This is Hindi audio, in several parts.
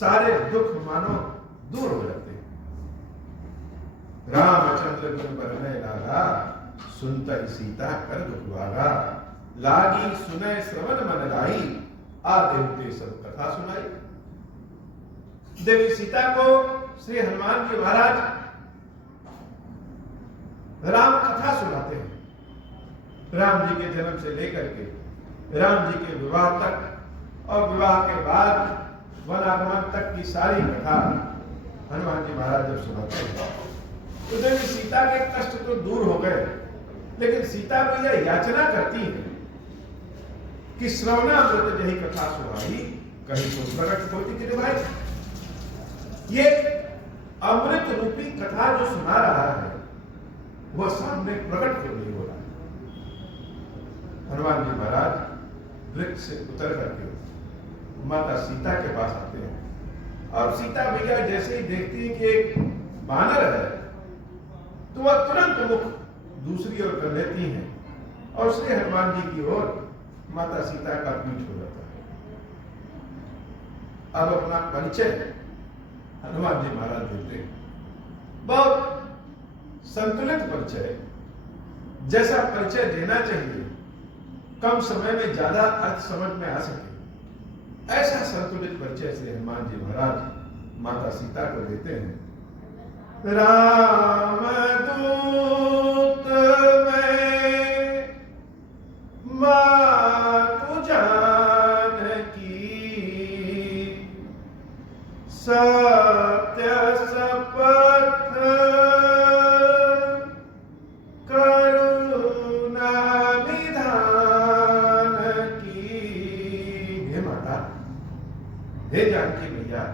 सारे दुख मानो दूर हो जाते हैं। रामचंद्र गुण बरनै लागा, सुनता सीता कर दुख भागा। लागी सुनय श्रवण मन लाई, आ देवते सब कथा सुनाई। देवी सीता को श्री हनुमान जी महाराज राम कथा सुनाते हैं। राम जी के जन्म से लेकर के राम जी के विवाह तक और विवाह के बाद वनागमन तक की सारी कथा हनुमान जी महाराज जब सुनाते हैं तो देवी सीता के कष्ट तो दूर हो गए, लेकिन सीता भी यह याचना करती है कि श्रवणामृत जही कथा सुनाई, कहीं तो प्रकट होती कि भाई ये अमृत रूपी कथा जो सुना रहा है वह सामने प्रकट क्यों नहीं हो रहा। हनुमान जी महाराज वृक्ष से उतर करके माता सीता के पास आते हैं और सीता भैया जैसे ही देखती है कि एक बानर है तो वह तुरंत मुख दूसरी ओर कर लेती हैं और श्री हनुमान जी की ओर माता सीता का पीठ हो जाता है। अब अपना परिचय हनुमान जी महाराज देते हैं, बहुत संतुलित परिचय, जैसा परिचय देना चाहिए, कम समय में ज्यादा अर्थ समझ में आ सके, ऐसा संतुलित परिचय श्री हनुमान जी महाराज माता सीता को देते हैं। राम दूत में मातु जानकी, सत्य शपथ करुणा निधान की। हे माता, हे जानकी मैया,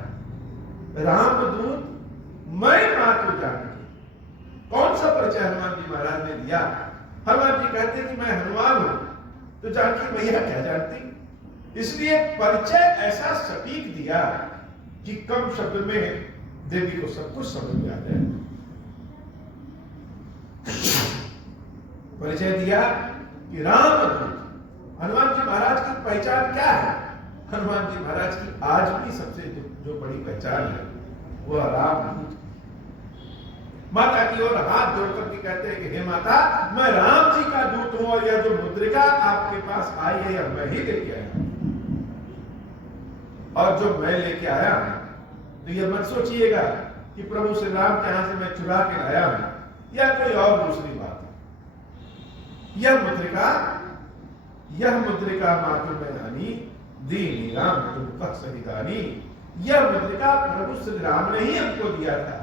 रामदूत मैं मातु जानकी। कौन सा परिचय हनुमान जी महाराज ने दिया? हनुमान जी कहते कि मैं हनुमान हूं, तो जानकी मैया क्या जानती? इसलिए परिचय ऐसा सटीक दिया कि कम शब्द में देवी को सब कुछ समझ में आ जाए। परिचय दिया कि रामदूत। हनुमान जी महाराज की पहचान क्या है? हनुमान जी महाराज की आज भी सबसे जो बड़ी पहचान है वह रामदूत। माता की ओर हाथ जोड़कर के कहते हैं कि हे माता, मैं राम जी का दूत हूं और यह जो मुद्रिका आपके पास आई है यह मैं ही लेके आया। और जो मैं लेके आया हूं तो यह मत सोचिएगा कि प्रभु श्री राम के यहां से मैं चुरा के लाया हूं या कोई और दूसरी बात है। यह मुद्रिका मातु में हानि, दीनी राम तुम कह सहितानी। यह मुद्रिका प्रभु श्री राम ने ही हमको दिया था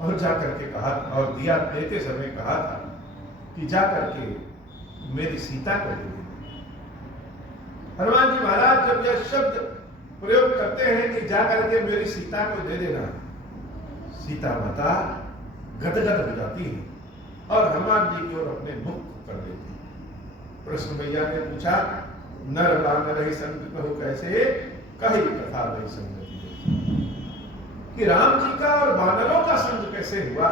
और जाकर के कहा, और दिया देते समय कहा था कि जाकर के मेरी सीता को दे देना। हनुमान जी महाराज जब यह शब्द प्रयोग करते हैं कि जाकर के मेरी सीता को दे देना, सीता माता गदगद हो जाती है और हनुमान जी की ओर अपने मुख कर देती है। प्रश्न भैया ने पूछा, नर बानर ही संग कहु कैसे, कही कथा वही संगति कि राम जी का और बानरों का संग कैसे हुआ।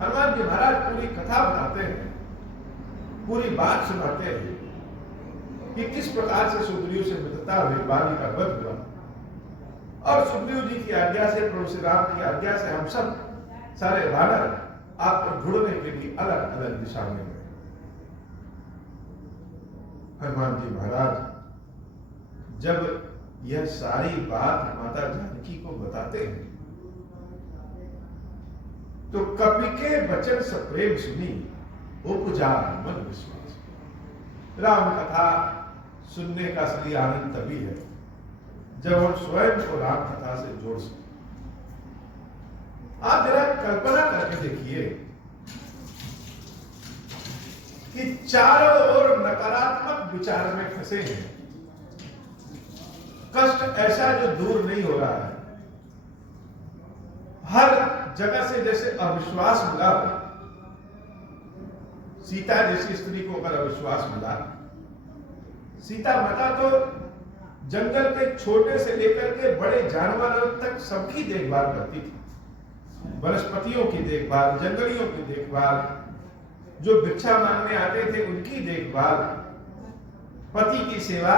हनुमान जी महाराज पूरी कथा बताते हैं, पूरी बात सुनाते हैं कि किस प्रकार से सुग्रीव से मित्रता हुई, बाली का वध हुआ और सुग्रीव जी की आज्ञा से, प्रभु श्री राम की आज्ञा से हम सब सारे बानर आपको ढूंढने के लिए अलग अलग दिशा में गए। हनुमान जी महाराज जब यह सारी बात माता जानकी को बताते हैं तो कपि के वचन सप्रेम सुनी, उपजा मन विश्वास। राम कथा सुनने का असली आनंद तभी है जब हम स्वयं को राम कथा से जोड़ सकें। आप जरा कल्पना करके देखिए कि चारों ओर नकारात्मक विचार में फंसे हैं, कष्ट ऐसा जो दूर नहीं हो रहा है, हर जगह से जैसे अविश्वास मिला। सीता जैसी स्त्री को अगर अविश्वास मिला, सीता माता तो जंगल के छोटे से लेकर के बड़े जानवरों तक सबकी देखभाल करती थी, वनस्पतियों की देखभाल, जंगलियों की देखभाल, जो भिक्षा मांगने आते थे उनकी देखभाल, पति की सेवा,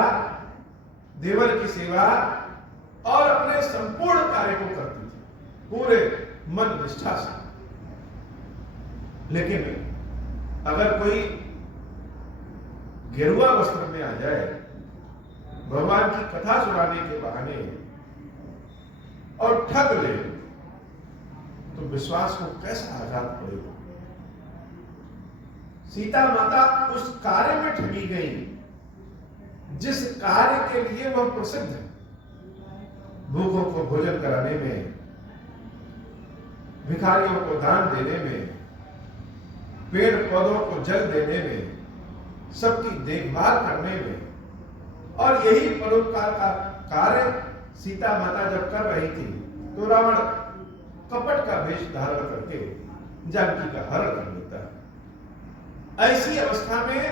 देवर की सेवा और अपने कार्य को करती थी पूरे मन निष्ठा से। लेकिन अगर कोई गेरुआ वस्त्र में आ जाए भगवान की कथा सुनाने के बहाने और ठग ले तो विश्वास को कैसा आघात पड़ेगा। सीता माता उस कार्य में ठगी गई जिस कार्य के लिए वह प्रसिद्ध है, भूखों को भोजन कराने में, भिखारियों को दान देने में, पेड़ पौधों को जल देने में, सबकी देखभाल करने में। और यही परोपकार का कार्य सीता माता जब कर रही थी तो रावण कपट का वेश धारण करके जानकी का हरण कर लेता है। ऐसी अवस्था में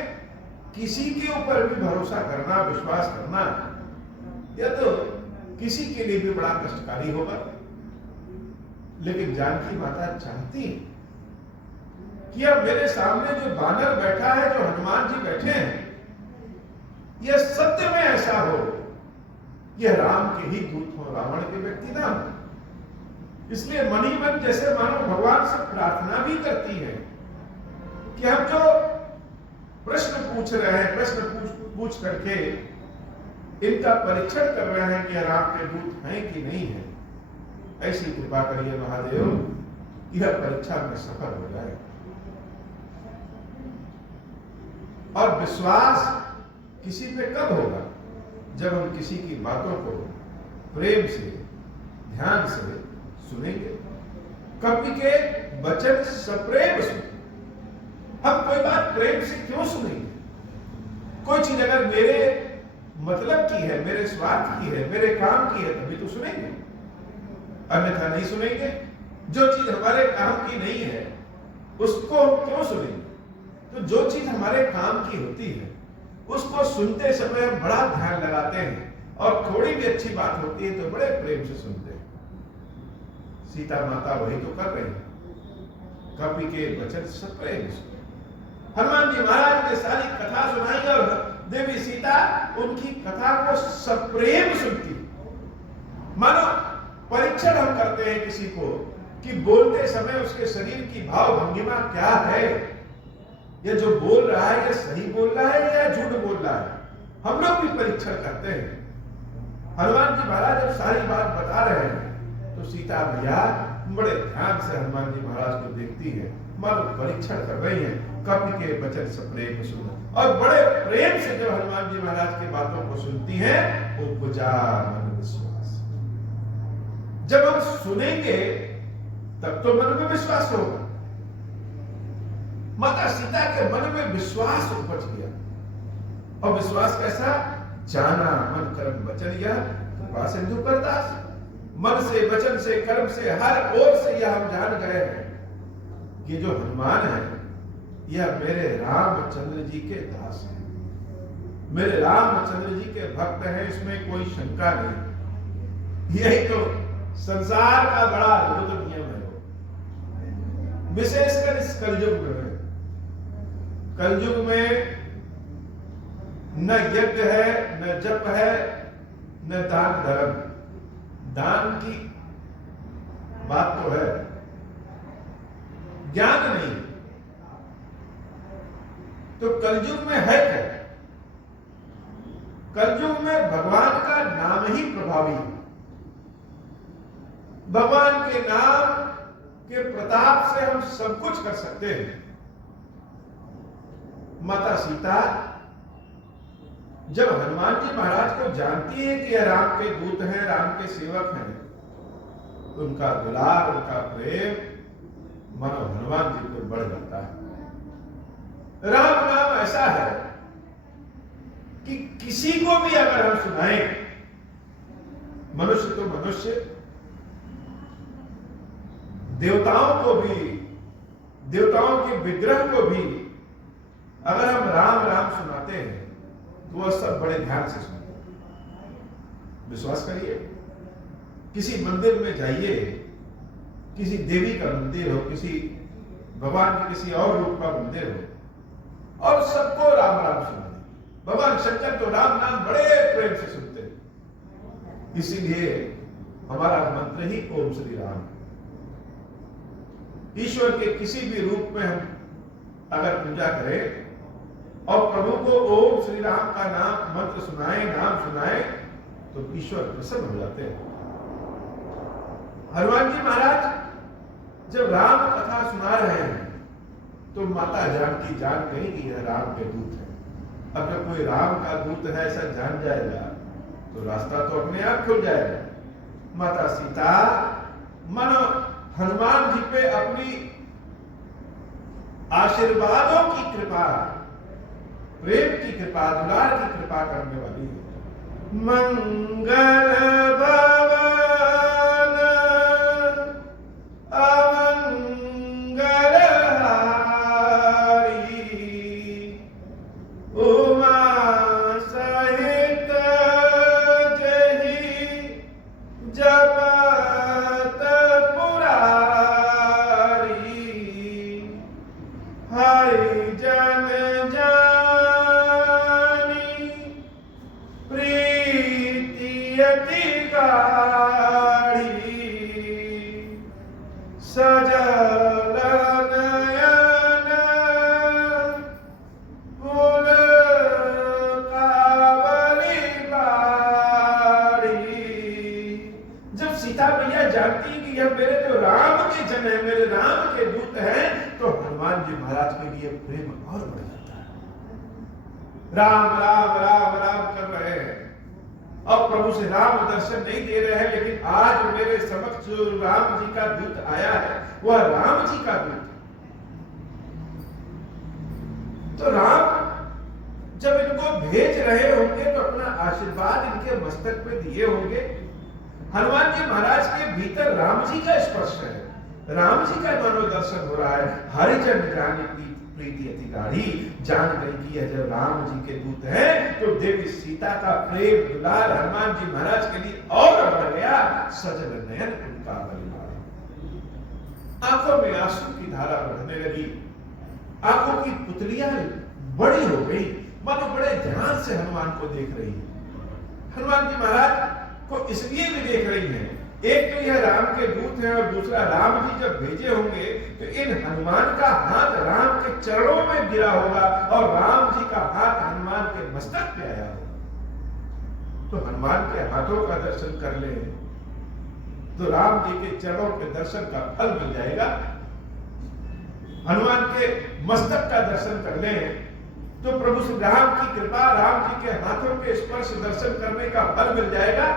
किसी के ऊपर भी भरोसा करना, विश्वास करना, यह तो किसी के लिए भी बड़ा कष्टकारी होगा। लेकिन जानकी माता चाहती कि अब मेरे सामने जो बानर बैठा है, जो हनुमान जी बैठे हैं, यह सत्य में ऐसा हो, यह राम के ही दूत हो, रावण के व्यक्ति ना हो। इसलिए मनी मन जैसे मानो भगवान से प्रार्थना भी करती है कि हम जो प्रश्न पूछ रहे हैं, प्रश्न पूछ करके इनका परीक्षण कर रहे हैं कि राम के दूत हैं कि नहीं है, ऐसी कृपा करिए महादेव, यह परीक्षा में सफल हो जाए। और विश्वास किसी पे कब होगा? जब हम किसी की बातों को प्रेम से, ध्यान से सुनेंगे। कवि के वचन सप्रेम सुने। हम कोई बात प्रेम से क्यों सुनेंगे? कोई चीज अगर मेरे मतलब की है, मेरे स्वार्थ की है, मेरे काम की है, तभी तो सुनेंगे, अन्यथा नहीं सुनेंगे। जो चीज हमारे काम की नहीं है उसको हम क्यों सुनेंगे? तो जो चीज हमारे काम की होती है उसको सुनते समय हम बड़ा ध्यान लगाते हैं, और थोड़ी भी अच्छी बात होती है तो बड़े प्रेम से सुनते हैं। सीता माता वही तो कर रही है, कवि के वचन सप्रेम सुने। हनुमान जी महाराज ने सारी कथा सुनाई और देवी सीता उनकी कथा को सप्रेम सुनती। मानो परीक्षण हम करते हैं किसी को कि बोलते समय उसके शरीर की भाव भंगिमा क्या है, ये जो बोल रहा है ये सही बोल रहा है या झूठ बोल रहा है, हम लोग भी परीक्षण करते हैं। हनुमान जी महाराज जब सारी बात बता रहे हैं तो सीता भैया बड़े ध्यान से हनुमान जी महाराज को देखती है, मानो परीक्षण कर रही है। कवि के वचन सप्रेम सुना, और बड़े प्रेम से जब हनुमान जी महाराज की बातों को सुनती हैं, उपजा मन विश्वास। जब हम सुनेंगे तब तो मन में विश्वास होगा। माता सीता के मन में विश्वास उपज गया, और विश्वास कैसा? जाना मन कर्म वचन यह कृपा सिंधु करदास। मन से, वचन से, कर्म से, हर ओर से यह हम जान गए हैं कि जो हनुमान है यह मेरे रामचंद्र जी के दास हैं, मेरे रामचंद्र जी के भक्त हैं, इसमें कोई शंका नहीं। यही तो संसार का बड़ा अद्भुत नियम है, विशेषकर इस कलयुग में। कलयुग में न यज्ञ है, न जप है, न दान धर्म। दान की बात तो है, ज्ञान नहीं। तो कलयुग में है क्या? कलयुग में भगवान का नाम ही प्रभावी है। भगवान के नाम के प्रताप से हम सब कुछ कर सकते हैं। माता सीता जब हनुमान जी महाराज को जानती है कि यह राम के दूत हैं, राम के सेवक हैं, तो उनका दुलार, उनका प्रेम मानो हनुमान जी को बढ़ जाता है। राम नाम ऐसा है कि किसी को भी अगर हम सुनाएं, मनुष्य तो मनुष्य, देवताओं को भी, देवताओं के विग्रह को भी अगर हम राम राम सुनाते हैं तो वह सब बड़े ध्यान से सुनते हैं। विश्वास करिए, किसी मंदिर में जाइए, किसी देवी का मंदिर हो, किसी भगवान के किसी और रूप का मंदिर हो, और सबको राम राम सुनाते। भगवान शंकर तो राम नाम बड़े प्रेम से सुनते हैं। इसीलिए हमारा मंत्र ही ओम श्री राम। ईश्वर के किसी भी रूप में हम अगर पूजा करें और प्रभु को ओम श्री राम का नाम मंत्र सुनाए, नाम सुनाए, तो ईश्वर प्रसन्न हो जाते हैं। हनुमान जी महाराज जब राम कथा सुना रहे हैं तो माता जानकी जान गई कि यह राम के दूत है। अगर कोई राम का दूत है ऐसा जान जाएगा तो रास्ता तो अपने आप खुल जाएगा। माता सीता मानो हनुमान जी पे अपनी आशीर्वादों की कृपा, प्रेम की कृपा, दुलार की कृपा करने वाली है। मंगल भवन अमंगल हारी, उमा सहित जहि जपत पुरारी, हरि जन जानी प्रीति अति गाढ़ी, सजल नयन फूल कावली बाड़ी। जब सीता मैया जानती कि यह मेरे जो राम के जन है, मेरे राम के दूत हैं, तो हनुमान जी महाराज के लिए प्रेम और बढ़ जाता है। राम राम राम राम कर रहे हैं और प्रभु से राम दर्शन नहीं दे रहे हैं, लेकिन आज मेरे समक्ष जो राम जी का दूत आया है वह राम जी का दूत। तो राम जब इनको भेज रहे होंगे तो अपना आशीर्वाद इनके मस्तक पे दिए होंगे। हनुमान जी महाराज के भीतर राम जी का स्पर्श है, राम जी का मानो दर्शन हो रहा है। हरिजन जानी प्रीति अति गाढ़ी, जान गई कि यह जब राम जी के दूत है तो देवी सीता का प्रेम दुलार हनुमान जी महाराज के लिए और बढ़ गया। सजल नयन उनका बलिहारी, आंखों में आंसू की धारा बढ़ने लगी, आंखों की पुतलियां बड़ी हो गई, मानो बड़े ध्यान से हनुमान को देख रही है। हनुमान जी महाराज को इसलिए भी देख रही है, एक तो यह राम के दूत है और दूसरा राम जी जब भेजे होंगे तो इन हनुमान का हाथ राम के चरणों में गिरा होगा और राम जी का हाथ हनुमान के मस्तक पे आया होगा। तो हनुमान के हाथों का दर्शन कर ले तो राम जी के चरणों के दर्शन का फल मिल जाएगा। हनुमान के मस्तक का दर्शन कर ले तो प्रभु श्री राम की कृपा, राम जी के हाथों के स्पर्श दर्शन करने का फल मिल जाएगा।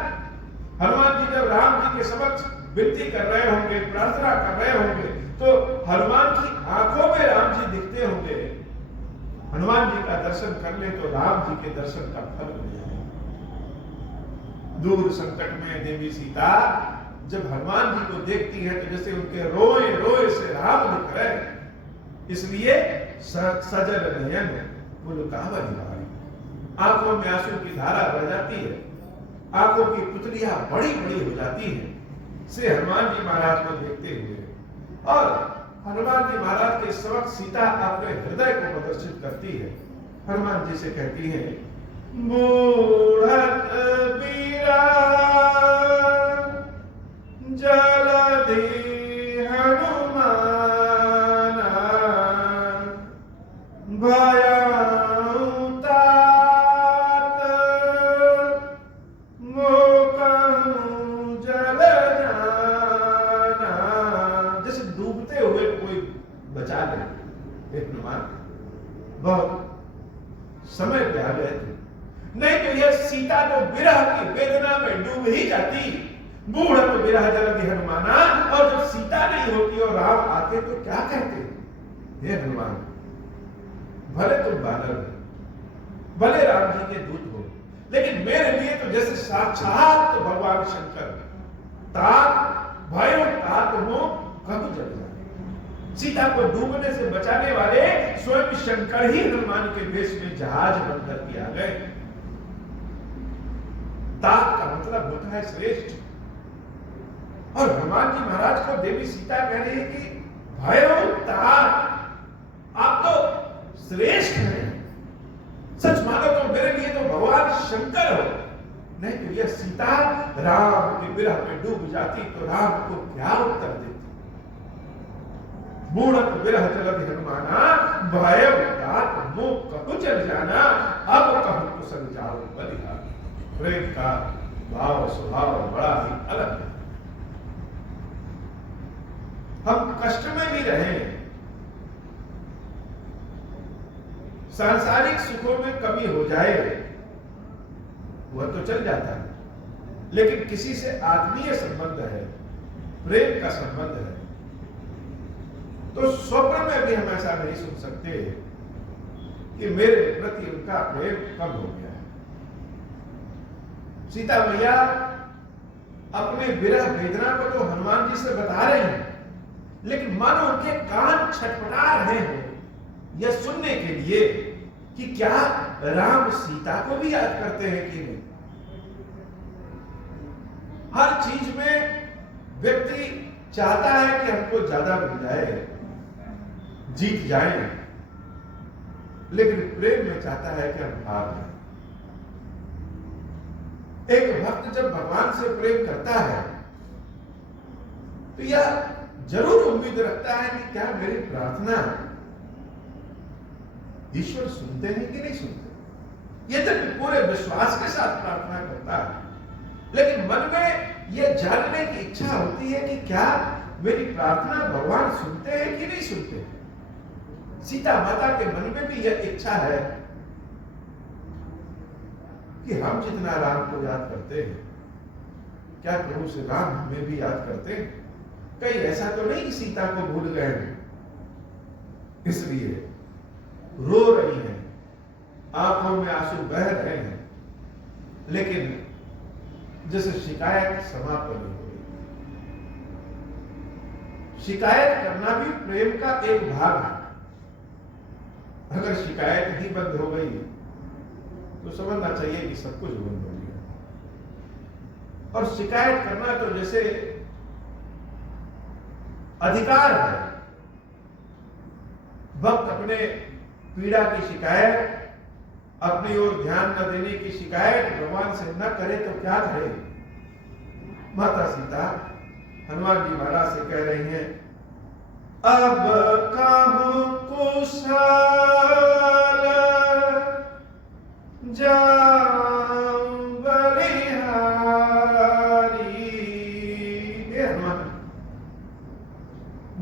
हनुमान जी जब राम जी के समक्ष विनती कर रहे होंगे, प्रार्थना कर रहे होंगे, तो हनुमान की आंखों में राम जी दिखते होंगे। हनुमान जी का दर्शन कर ले तो राम जी के दर्शन का फल मिल जाएगा। दूर संकट में देवी सीता जब हनुमान जी को देखती है तो जैसे उनके रोए रोए से राम दिख रहे हैं। इसलिए सजल नयन फूल कावली बाड़ी, आंखों में आंसू की धारा बढ़ जाती है, आंखों की पुतलियां बड़ी बड़ी हो जाती हैं से हनुमान जी महाराज को देखते हुए। और हनुमान जी महाराज के समक्ष सीता अपने हृदय को प्रदर्शित करती है। हनुमान जी से कहती है, बूढ़त बीरा जलधि हनुमाना, भयाउ तात मोकहु जल जाना। जैसे डूबते हुए कोई बचा ले, हनुमान बहुत समय पे आ गए थे, नहीं तो यह सीता तो विरह की वेदना में डूब ही जाती। बूढ़त विरह जलधि हनुमाना, और जब सीता नहीं होती और राम आते तो क्या कहते, हे हनुमान भले तुम बानर हो, भले राम जी के दूत हो, लेकिन मेरे लिए तो जैसे साक्षात तो भगवान शंकर। तात भयो तात मोह कब जल जाए। सीता को डूबने से बचाने वाले स्वयं शंकर ही हनुमान के वेश में जहाज बनकर के आ गए। तात का मतलब होता है श्रेष्ठ। और हनुमान जी महाराज को देवी सीता कह रही है कि भयो तात, आप तो श्रेष्ठ हैं, सच मानो तो मेरे लिए तो भगवान शंकर हो। नहीं तो यह सीता राम के विरह में डूब जाती तो राम को क्या उत्तर देती। मूढ़त विरह जलधि हनुमाना, भय तात मोह कहु चल जाना, अब कहु कुशल जाओ बलिहारी। प्रेम का भाव स्वभाव बड़ा ही अलग है। हम कष्ट में भी रहें, सांसारिक सुखों में कमी हो जाए वह तो चल जाता है, लेकिन किसी से आत्मीय संबंध है, प्रेम का संबंध है, तो स्वप्न में भी हम ऐसा नहीं सुन सकते कि मेरे प्रति उनका प्रेम कम हो गया है। सीता मैया अपने विरह वेदना को तो हनुमान जी से बता रहे हैं, लेकिन मानो उनके कान छटपटा रहे हो यह सुनने के लिए कि क्या राम सीता को भी याद करते हैं कि नहीं। हर चीज में व्यक्ति चाहता है कि हमको ज्यादा मिल जाए, जीत जाए, लेकिन प्रेम में चाहता है कि हम हार जाए। एक भक्त जब भगवान से प्रेम करता है तो यह जरूर उम्मीद रखता है कि क्या मेरी प्रार्थना ईश्वर सुनते हैं कि नहीं सुनते। यह तक पूरे विश्वास के साथ प्रार्थना करता है, लेकिन मन में यह जानने की इच्छा होती है कि क्या मेरी प्रार्थना भगवान सुनते हैं कि नहीं सुनते। सीता माता के मन में भी यह इच्छा है कि हम जितना राम को याद करते हैं, क्या प्रभु श्री राम हमें भी याद करते हैं। कहीं ऐसा तो नहीं कि सीता को भूल गए हैं, इसलिए रो रही हैं, आंखों में आंसू बह रहे हैं, लेकिन जैसे शिकायत समाप्त नहीं हो रही। शिकायत करना भी प्रेम का एक भाग है। अगर शिकायत ही बंद हो गई तो समझना चाहिए कि सब कुछ बंद हो गया। और शिकायत करना तो जैसे अधिकार है। भक्त अपने पीड़ा की शिकायत, अपनी ओर ध्यान न देने की शिकायत भगवान से न करे तो क्या करे। माता सीता हनुमान जी महाराज से कह रही हैं, अब कहूं कुशल जाऊं बलिहारी। हनुमान,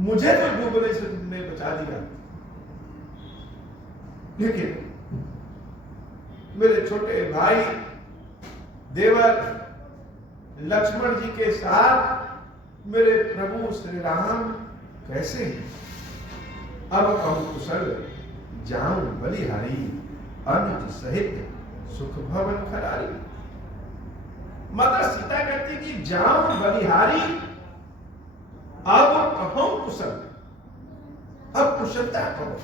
मुझे तो डूबने से तुमने बचा दिया, लेकिन मेरे छोटे भाई देवर लक्ष्मण जी के साथ मेरे प्रभु श्री राम कैसे हैं। अब कहूं कुशल जाऊं बलिहारी, अनुज सहित सुख भवन खरारी। माता सीता कहती कि जाऊं बलिहारी, अब कहूं कुशल। अब कुशलता कहो,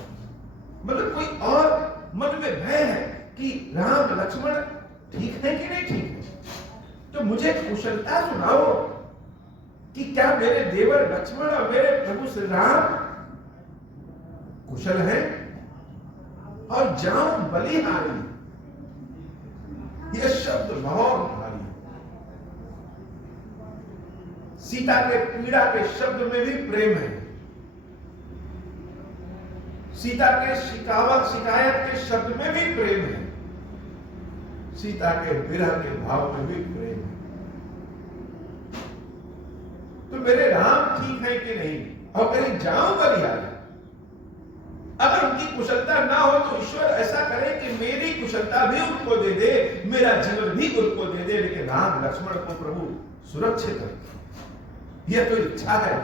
मतलब कोई और मन में भय है कि राम लक्ष्मण ठीक है कि नहीं ठीक है, तो मुझे कुशलता सुनाओ कि क्या मेरे देवर लक्ष्मण और मेरे प्रभु श्री राम कुशल हैं। और जाऊं बलिहारी, यह शब्द बहुत भारी है। सीता के पीड़ा के शब्द में भी प्रेम है, सीता के शिकायत के शब्द में भी प्रेम है, सीता के विरह के भाव में भी प्रेम है। तो मेरे राम ठीक है कि नहीं, और कहीं जाऊं बलिहारी। अगर उनकी कुशलता ना हो तो ईश्वर ऐसा करे कि मेरी कुशलता भी उनको दे दे, मेरा जीवन भी उनको दे दे, लेकिन राम लक्ष्मण को प्रभु सुरक्षित रखे। यह तो इच्छा है,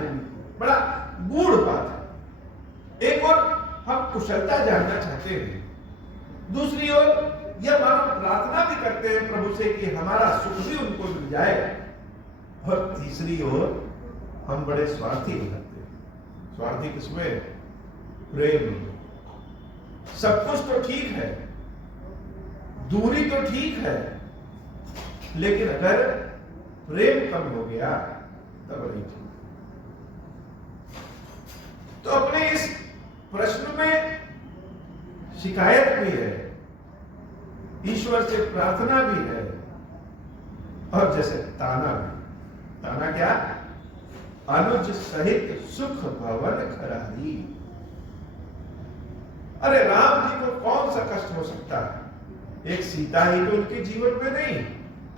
बड़ा गूढ़ बात है। एक और हम कुशलता जानना चाहते हैं, दूसरी ओर यह मानो प्रार्थना भी करते हैं प्रभु से कि हमारा सुख भी उनको मिल जाए, और तीसरी ओर हम बड़े स्वार्थी हो जाते हैं। स्वार्थी किसमें? प्रेम। सब कुछ तो ठीक है, दूरी तो ठीक है, लेकिन अगर प्रेम कम हो गया तब नहीं ठीक। तो अपने इस प्रश्न में शिकायत भी है, ईश्वर से प्रार्थना भी है, और जैसे ताना भी, ताना क्या, अनुज सहित सुख भवन खरारी। अरे राम जी को कौन सा कष्ट हो सकता है? एक सीता ही तो उनके जीवन में नहीं,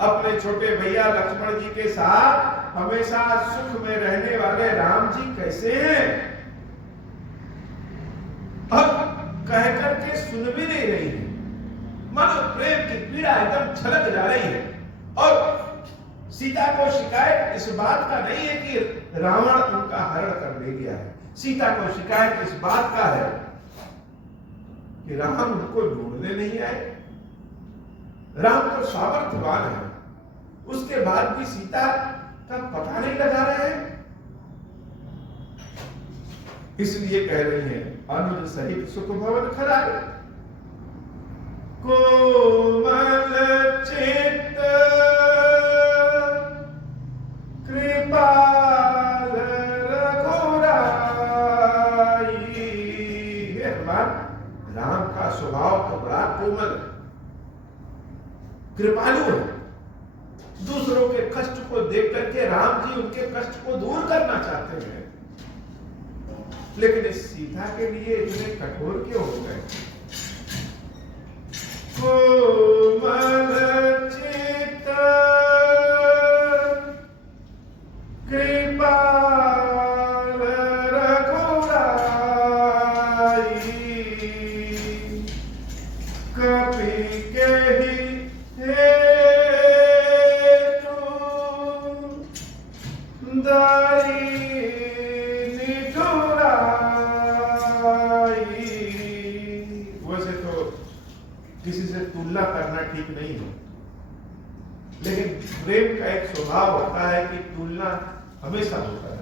अपने छोटे भैया लक्ष्मण जी के साथ हमेशा सुख में रहने वाले राम जी कैसे हैं? अब कह करके सुन भी नहीं रही है, मानो प्रेम की पीड़ा एकदम छलक जा रही है। और सीता को शिकायत इस बात का नहीं है कि रावण उनका हरण कर ले गया है, सीता को शिकायत इस बात का है कि राम उनको ढूंढने नहीं आए। राम तो सामर्थ्यवान है, उसके बाद भी सीता का पता नहीं लगा रहे हैं। इसलिए कह रही है अनुज सहित सुख भवन खरारी। कोमल चित्त कृपाल रघुराई। राम का स्वभाव तो बड़ा कोमल, कृपालु है। दूसरों के कष्ट को देख करके राम जी उनके कष्ट को दूर करना चाहते हैं, लेकिन इस सीता के लिए इतने कठोर क्यों हो गए? कोमल चित्त कृपाल रघुराई। कपि केहि वैसे तो किसी से तुलना करना ठीक नहीं है, लेकिन प्रेम का एक स्वभाव होता है कि तुलना हमेशा होता है।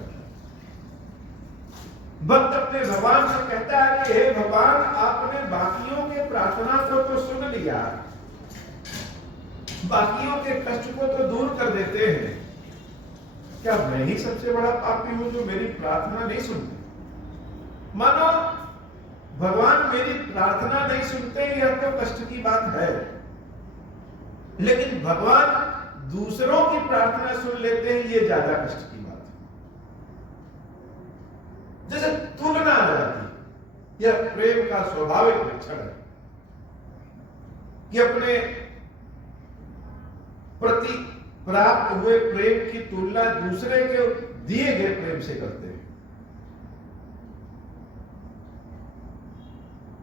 भक्त अपने भगवान से कहता है कि हे भगवान, आपने बाकियों के प्रार्थना को तो सुन लिया, बाकियों के कष्ट को तो दूर कर देते हैं, क्या मैं ही सबसे बड़ा पापी हूं जो मेरी प्रार्थना नहीं सुनते? मानो भगवान मेरी प्रार्थना नहीं सुनते, यह तो कष्ट की बात है, लेकिन भगवान दूसरों की प्रार्थना सुन लेते हैं, ये ज्यादा कष्ट की बात है। जैसे तुलना आ जाती, यह प्रेम का स्वाभाविक लक्षण है कि अपने प्रति प्राप्त हुए प्रेम की तुलना दूसरे के दिए गए प्रेम से करते हैं।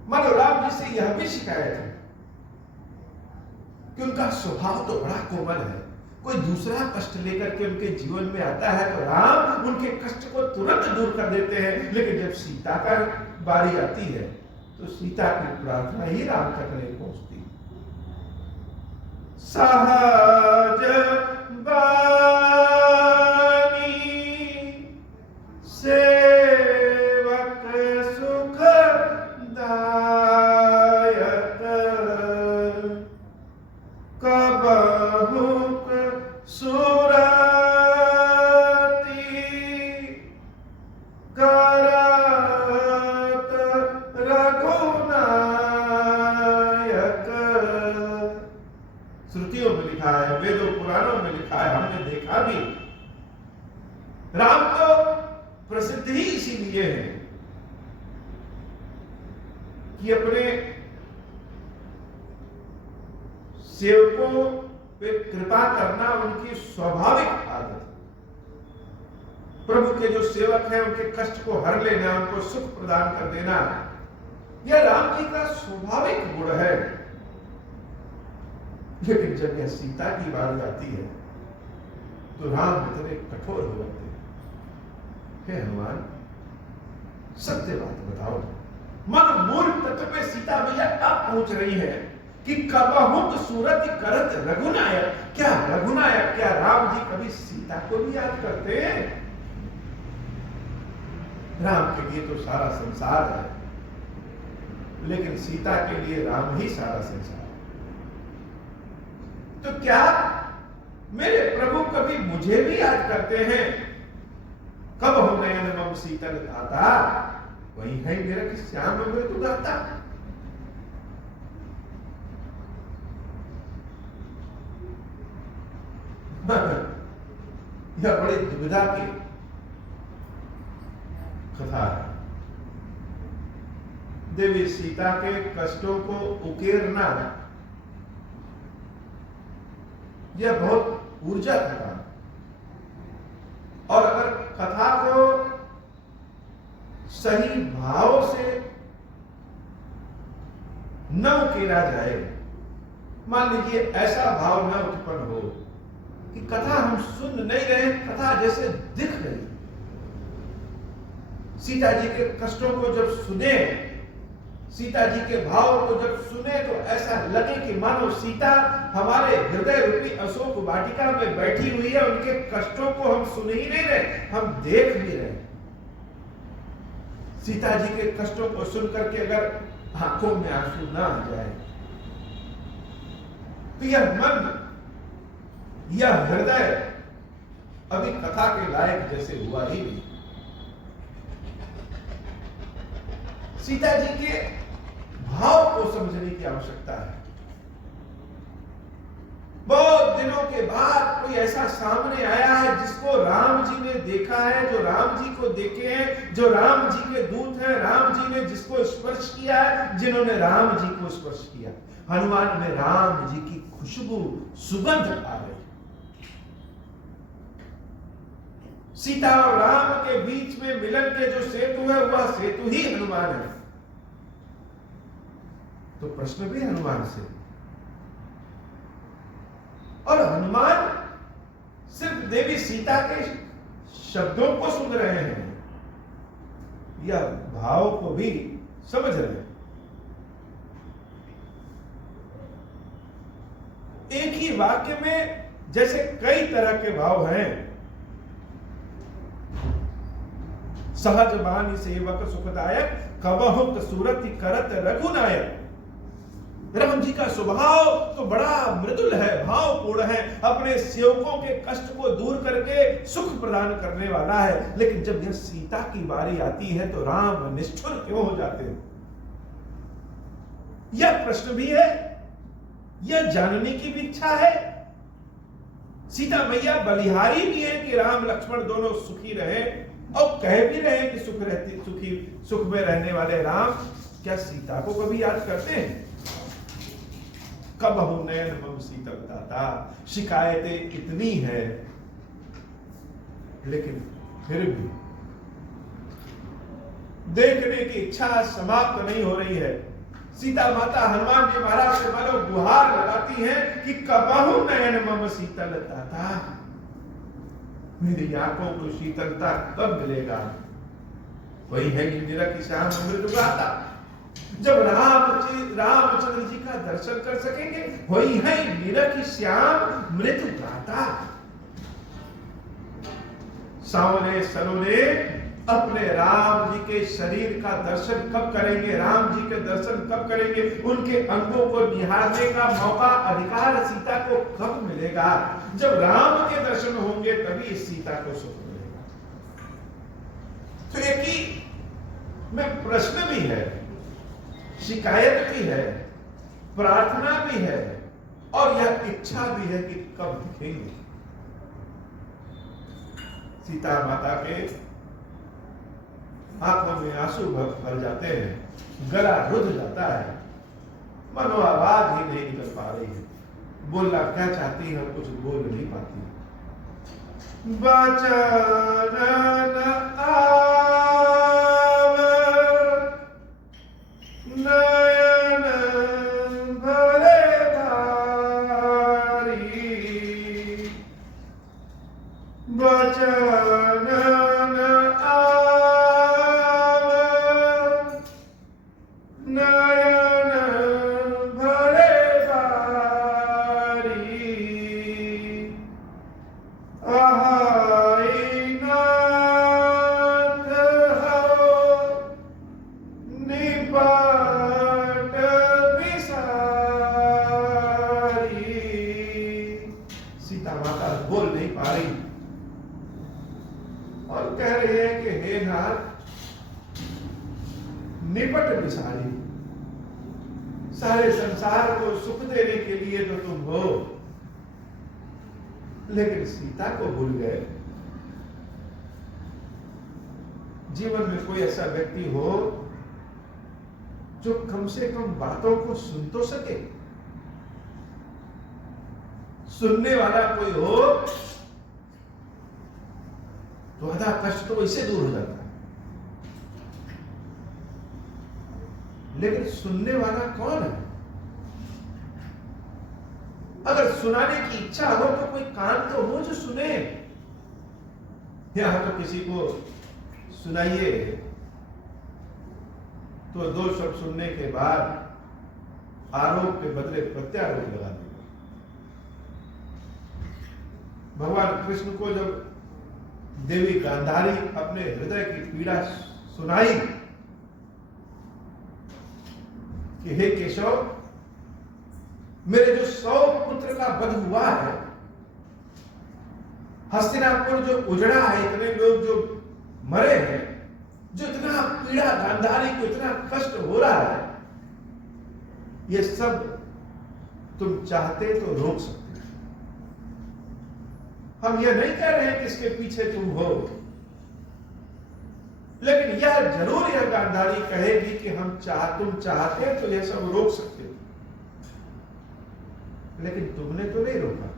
मानो राम जी से यह भी शिकायत है कि उनका स्वभाव तो बड़ा कोमल है, कोई दूसरा कष्ट लेकर के उनके जीवन में आता है तो राम उनके कष्ट को तुरंत दूर कर देते हैं, लेकिन जब सीता का बारी आती है तो सीता की प्रार्थना ही राम तक नहीं पहुंचती। सहज बानी सेवक सुख दायक, कबहुक सुरती करत रघुनायक। श्रुतियों में लिखा है, वेदों पुराणों में लिखा है, हमने देखा भी। राम तो प्रसिद्ध ही इसीलिए है कि अपने सेवकों पे कृपा करना उनकी स्वाभाविक आदत। प्रभु के जो सेवक हैं उनके कष्ट को हर लेना, उनको सुख प्रदान कर देना, यह राम जी का स्वाभाविक गुण है। लेकिन जब यह सीता की बात आती है तो राम इतने कठोर हो जाते हैं। हे हनुमान, सत्य बात बताओ। मन मूल तत्व पे सीता मैया अब पहुंच रही है कि कबहुक सूरत करत रघुनायक। क्या रघुनायक, क्या राम जी कभी सीता को भी याद करते हैं? राम के लिए तो सारा संसार है, लेकिन सीता के लिए राम ही सारा संसार। तो क्या मेरे प्रभु कभी मुझे भी याद करते हैं? कब हो नयन मम शीतल दाता, वही है मेरा कि श्याम मृत्यु तू गाता। यह बड़ी दुविधा की कथा है। देवी सीता के कष्टों को उकेरना यह बहुत ऊर्जा का काम, और अगर कथा को सही भाव से न उकेरा जाए, मान लीजिए ऐसा भाव न उत्पन्न हो कि कथा हम सुन नहीं रहे, कथा जैसे दिख रही, सीता जी के कष्टों को जब सुने, सीता जी के भाव को जब सुने तो ऐसा लगे कि मानो सीता हमारे हृदय रूपी अशोक वाटिका में बैठी हुई है, उनके कष्टों को हम सुन ही नहीं रहे, हम देख भी रहे। सीता जी के कष्टों को सुन करके अगर आंखों में आंसू ना आ जाए तो यह मन, यह हृदय अभी कथा के लायक जैसे हुआ ही नहीं। सीता जी के भाव को समझने की आवश्यकता है। बहुत दिनों के बाद कोई ऐसा सामने आया है जिसको राम जी ने देखा है, जो राम जी को देखे हैं, जो राम जी के दूत हैं, राम जी ने जिसको स्पर्श किया है, जिन्होंने राम जी को स्पर्श किया। हनुमान में राम जी की खुशबू, सुगंध आ गई। सीता और राम के बीच में मिलन के जो सेतु है वह सेतु ही हनुमान है। तो प्रश्न भी हनुमान से, और हनुमान सिर्फ देवी सीता के शब्दों को सुन रहे हैं या भाव को भी समझ रहे हैं। एक ही वाक्य में जैसे कई तरह के भाव हैं। सहज बानी सेवक सुखदायक, कबहुत सूरति करत रघुनायक। राम जी का स्वभाव तो बड़ा मृदुल है, भावपूर्ण है, अपने सेवकों के कष्ट को दूर करके सुख प्रदान करने वाला है। लेकिन जब यह सीता की बारी आती है तो राम निष्ठुर क्यों हो जाते हैं? यह प्रश्न भी है, यह जानने की भी इच्छा है। सीता मैया बलिहारी भी है कि राम लक्ष्मण दोनों सुखी रहे, और कह भी रहे कि सुख में रहने वाले राम क्या सीता को कभी याद करते हैं? कबहु नयन मम शीतल दाता, शिकायतें इतनी है लेकिन फिर भी देखने की इच्छा समाप्त नहीं हो रही है। सीता माता हनुमान जी महाराज से मानो गुहार लगाती हैं कि कबहु नयन मम शीतल दाता, मेरी आंखों को शीतलता कब मिलेगा? वही है इंदिरा की श्याम मृदु गाता, जब रामचंद्र जी का दर्शन कर सकेंगे। वही है इंदिरा की श्याम मृदु गाता। सावरे सरोने अपने राम जी के शरीर का दर्शन कब करेंगे, राम जी के दर्शन कब करेंगे, उनके अंगों को निहारने का मौका, अधिकार सीता को कब मिलेगा? जब राम के दर्शन होंगे तभी इस सीता को सुख मिलेगा। तो एक ही में प्रश्न भी है, शिकायत भी है, प्रार्थना भी है, और यह इच्छा भी है कि कब दिखेंगे। सीता माता के आंखों में आंसू भर जाते हैं, गला रुध जाता है, मनो आवाज ही नहीं निकल पा रही है। बोलना क्या चाहती है, कुछ बोल नहीं पाती। वचन नयन भरे धारी, वचन नयन भरे धारी, आहाई नाथ हो निपट विसारी। सीता माता बोल नहीं पा रही और कह रहे हैं कि हे नाथ, निपट विसारी, सारे संसार को सुख देने के लिए जो तुम हो, लेकिन सीता को भूल गए। जीवन में कोई ऐसा व्यक्ति हो जो कम से कम बातों को सुन तो सके, सुनने वाला कोई हो तो आधा कष्ट तो इससे दूर हो जाता है। लेकिन सुनने वाला कौन है? अगर सुनाने की इच्छा हो तो कोई कान तो हो जो सुने। यहां तो किसी को सुनाइए तो दो शब्द सुनने के बाद आरोप के बदले प्रत्यारोप लगा देगा। भगवान कृष्ण को जब देवी गांधारी अपने हृदय की पीड़ा सुनाई कि हे केशव, मेरे जो 100 पुत्र का वध हुआ है, हस्तिनापुर जो उजड़ा है, इतने लोग जो मरे हैं, जो इतना पीड़ा गांधारी को इतना कष्ट हो रहा है, ये सब तुम चाहते तो रोक सकते। हम यह नहीं कह रहे हैं कि इसके पीछे तुम हो, लेकिन यह जरूर यह गांधारी कहेगी कि तुम चाहते तो यह सब रोक सकते हो, लेकिन तुमने तो नहीं रोका।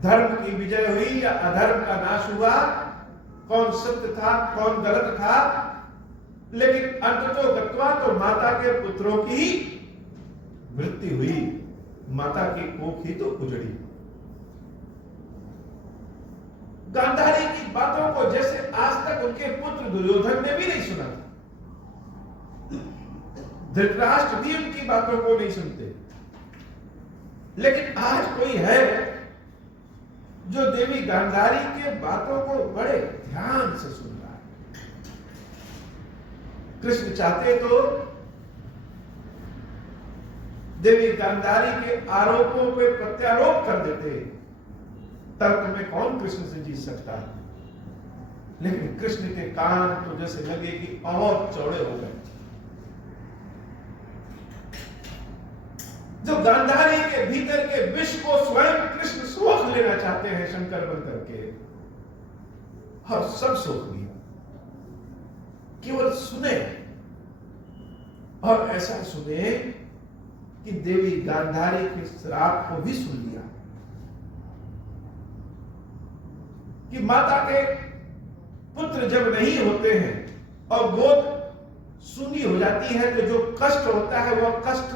धर्म की विजय हुई या अधर्म का नाश हुआ, कौन सत्य था कौन गलत था, लेकिन अंततो गत्वा तो माता के पुत्रों की मृत्यु हुई, माता की कोख ही तो उजड़ी। गांधारी की बातों को जैसे आज तक उनके पुत्र दुर्योधन ने भी नहीं सुना, धृतराष्ट्र भी उनकी बातों को नहीं सुनते, लेकिन आज कोई है जो देवी गांधारी के बातों को बड़े ध्यान से सुन रहा है। कृष्ण चाहते तो देवी गांधारी के आरोपों पे प्रत्यारोप कर देते, तर्क में कौन कृष्ण से जीत सकता है, लेकिन कृष्ण के कान तो जैसे लगे कि और चौड़े हो गए। जो गांधारी के भीतर के विष को स्वयं कृष्ण सोख लेना चाहते हैं शंकर बन करके, और सब सोख लिया, केवल सुने, और ऐसा सुने कि देवी गांधारी के श्राप को भी सुन लिया कि माता के पुत्र जब नहीं होते हैं और गोद सूनी हो जाती है तो जो कष्ट होता है वह कष्ट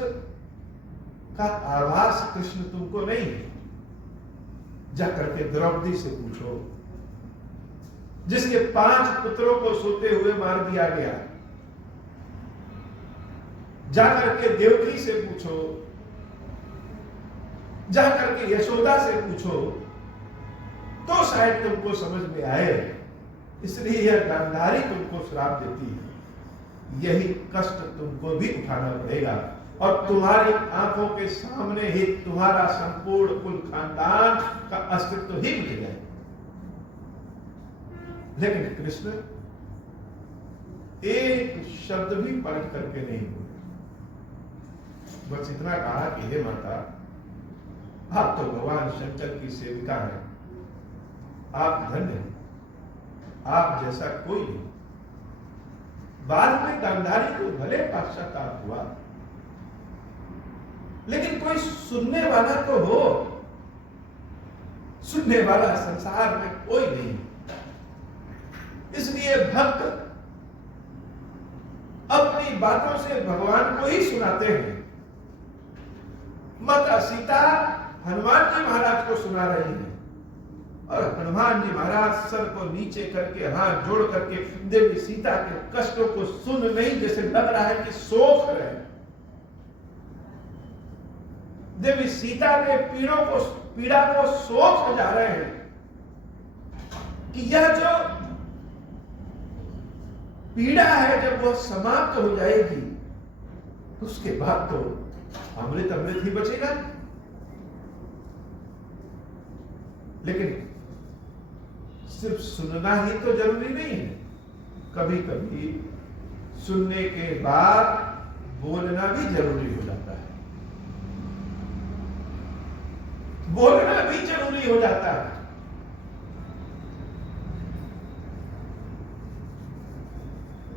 का आभास कृष्ण तुमको नहीं है। जाकर के द्रौपदी से पूछो, जिसके 5 पुत्रों को सोते हुए मार दिया गया, जाकर के देवकी से पूछो, जाकर के यशोदा से पूछो, तो शायद तुमको समझ में आए। इसलिए यह गांधारी तुमको श्राप देती है, यही कष्ट तुमको भी उठाना पड़ेगा, और तुम्हारी आंखों के सामने ही तुम्हारा संपूर्ण कुल खानदान का अस्तित्व ही मिट जाए। लेकिन कृष्ण एक शब्द भी पलट करके नहीं बोले, बस इतना कहा कि हे माता, आप तो भगवान शंकर की सेविका हैं, आप धन्य हैं, आप जैसा कोई नहीं। बाद में गांधारी को भले पश्चाताप हुआ, लेकिन कोई सुनने वाला तो हो, सुनने वाला संसार में कोई नहीं। इसलिए भक्त अपनी बातों से भगवान को ही सुनाते हैं। माता सीता हनुमान जी महाराज को सुना रही है, और हनुमान जी महाराज सर को नीचे करके हाथ जोड़ करके देवी सीता के कष्टों को सुन नहीं, जैसे लग रहा है कि सोख रहे हैं। देवी सीता के पीड़ा को सोच जा रहे हैं कि यह जो पीड़ा है जब वह समाप्त हो जाएगी, उसके बाद तो अमृत अमृत ही बचेगा। लेकिन सिर्फ सुनना ही तो जरूरी नहीं है, कभी कभी सुनने के बाद बोलना भी जरूरी हो जाता है। बोलना भी जरूरी हो जाता है।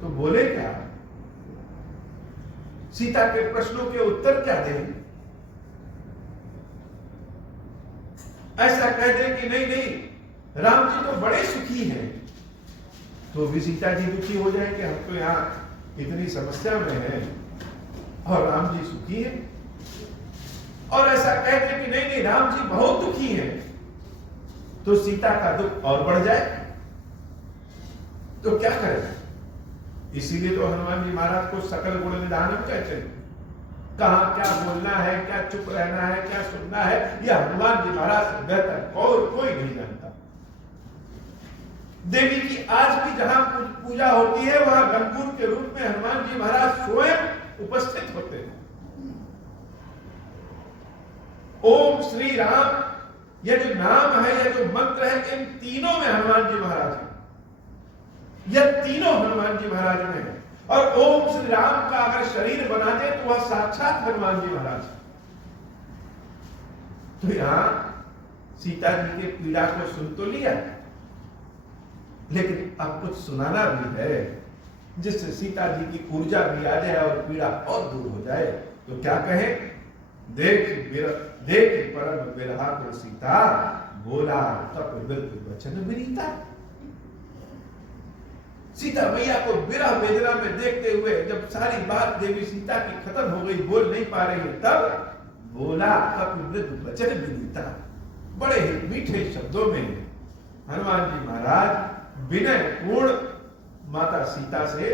तो बोले क्या? सीता के प्रश्नों के उत्तर क्या दें? ऐसा कह दें कि नहीं नहीं, राम जी तो बड़े सुखी हैं, तो भी सीता जी दुखी हो जाएंगे, हम तो यहां इतनी समस्या में हैं और राम जी सुखी हैं। और ऐसा कह दें कि नहीं नहीं, राम जी बहुत दुखी हैं, तो सीता का दुख और बढ़ जाए। तो क्या करें? इसीलिए तो हनुमान जी महाराज को सकल गुण निधानम कहते हैं। कहां क्या बोलना है, क्या चुप रहना है, क्या सुनना है, यह हनुमान जी महाराज से बेहतर और कोई नहीं जानता। देवी की आज भी जहां पूजा होती है, वहां गणपुर के रूप में हनुमान जी महाराज स्वयं उपस्थित होते हैं। ओम श्री राम, यह जो नाम है, यह जो मंत्र है, इन तीनों में हनुमान जी महाराज है। यह तीनों हनुमान जी महाराज में है। और ओम श्री राम का अगर शरीर बना दे तो वह साक्षात हनुमान जी महाराज। तो यहां सीता जी के पीड़ा को सुन तो लिया, लेकिन अब कुछ सुनाना भी है जिससे सीता जी की ऊर्जा भी आ जाए और पीड़ा और दूर हो जाए। तो क्या कहे? देख परम बिरहा को सीता, बोला तप बिरत वचन विनीता। सीता मैया को बिरह वेदना में देखते हुए जब सारी बात देवी सीता की खत्म हो गई, बोल नहीं पा रही है, तब बोला तप बिरत वचन विनीता। बड़े ही मीठे शब्दों में हनुमान जी महाराज विनय पूर्ण माता सीता से